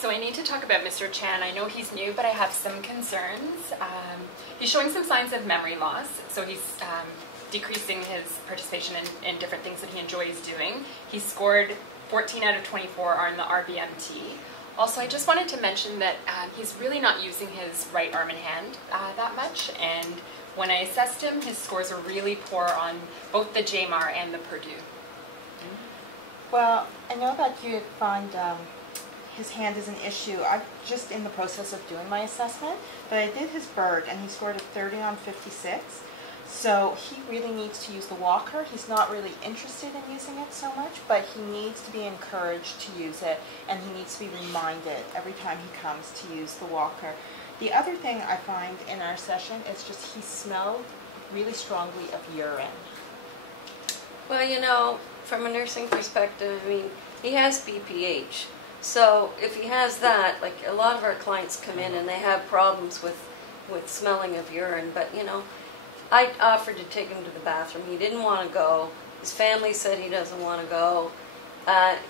So I need to talk about Mr. Chan. I know he's new, but I have some concerns. He's showing some signs of memory loss, so he's decreasing his participation in different things that he enjoys doing. He scored 14 out of 24 on the RBMT. Also, I just wanted to mention that he's really not using his right arm and hand that much, and when I assessed him, his scores are really poor on both the JMAR and the Purdue. Well, I know that you find his hand is an issue. I'm just in the process of doing my assessment, but I did his bird and he scored a 30 on 56. So he really needs to use the walker. He's not really interested in using it so much, but he needs to be encouraged to use it, and he needs to be reminded every time he comes to use the walker. The other thing I find in our session is just he smelled really strongly of urine. Well, you know, from a nursing perspective, I mean, he has BPH. So if he has that, like a lot of our clients come in and they have problems with smelling of urine, but you know, I offered to take him to the bathroom. He didn't want to go. His family said he doesn't want to go.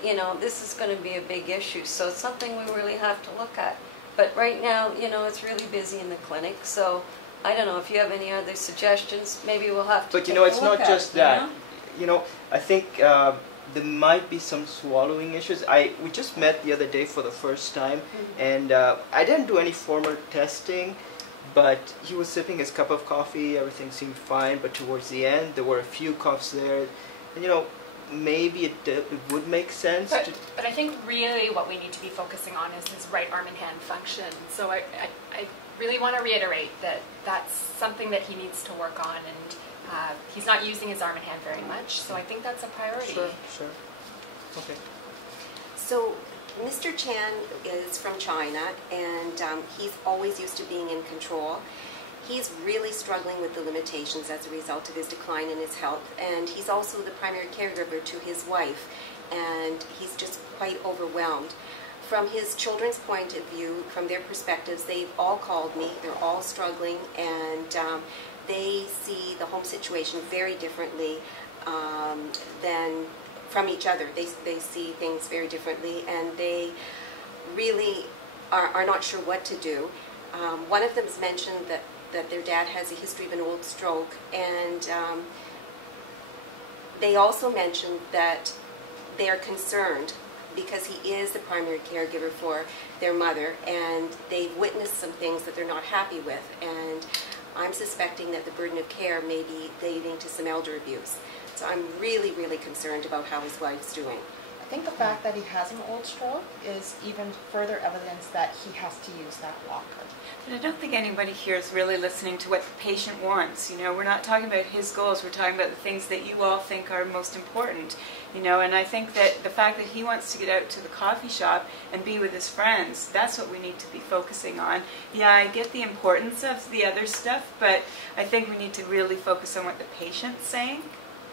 You know, this is going to be a big issue, so it's something we really have to look at. But right now, you know, it's really busy in the clinic, so I don't know if you have any other suggestions. Maybe we'll have to. But you know, it's not just that. You know, I think there might be some swallowing issues. We just met the other day for the first time, and I didn't do any formal testing, but he was sipping his cup of coffee. Everything seemed fine, but towards the end, there were a few coughs there. And you know, maybe it would make sense. But I think really what we need to be focusing on is his right arm and hand function. So I really want to reiterate that that's something that he needs to work on, and he's not using his arm and hand very much, so I think that's a priority. Sure. Okay. So Mr. Chan is from China, and he's always used to being in control. He's really struggling with the limitations as a result of his decline in his health, and he's also the primary caregiver to his wife, and he's just quite overwhelmed. From his children's point of view, from their perspectives, they've all called me. They're all struggling, and they see the home situation very differently than from each other. They see things very differently, and they really are not sure what to do. One of them has mentioned that their dad has a history of an old stroke, and they also mentioned that they are concerned because he is the primary caregiver for their mother, and they've witnessed some things that they're not happy with, and I'm suspecting that the burden of care may be leading to some elder abuse. So I'm really, really concerned about how his wife's doing. I think the fact that he has an old stroke is even further evidence that he has to use that walker. But I don't think anybody here is really listening to what the patient wants. You know, we're not talking about his goals, we're talking about the things that you all think are most important. You know, and I think that the fact that he wants to get out to the coffee shop and be with his friends, that's what we need to be focusing on. Yeah, I get the importance of the other stuff, but I think we need to really focus on what the patient's saying.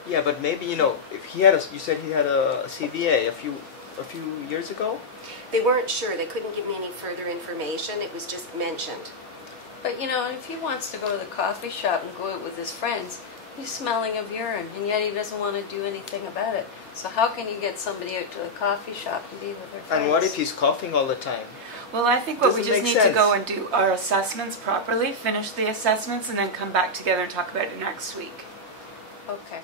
Yeah, but maybe, you know, if he had you said he had a CVA a few years ago? They weren't sure. They couldn't give me any further information. It was just mentioned. But you know, if he wants to go to the coffee shop and go out with his friends, he's smelling of urine, and yet he doesn't want to do anything about it. So how can you get somebody out to a coffee shop and be with their friends? And what if he's coughing all the time? Well, I think we just need to go and do our assessments properly, finish the assessments, and then come back together and talk about it next week. Okay.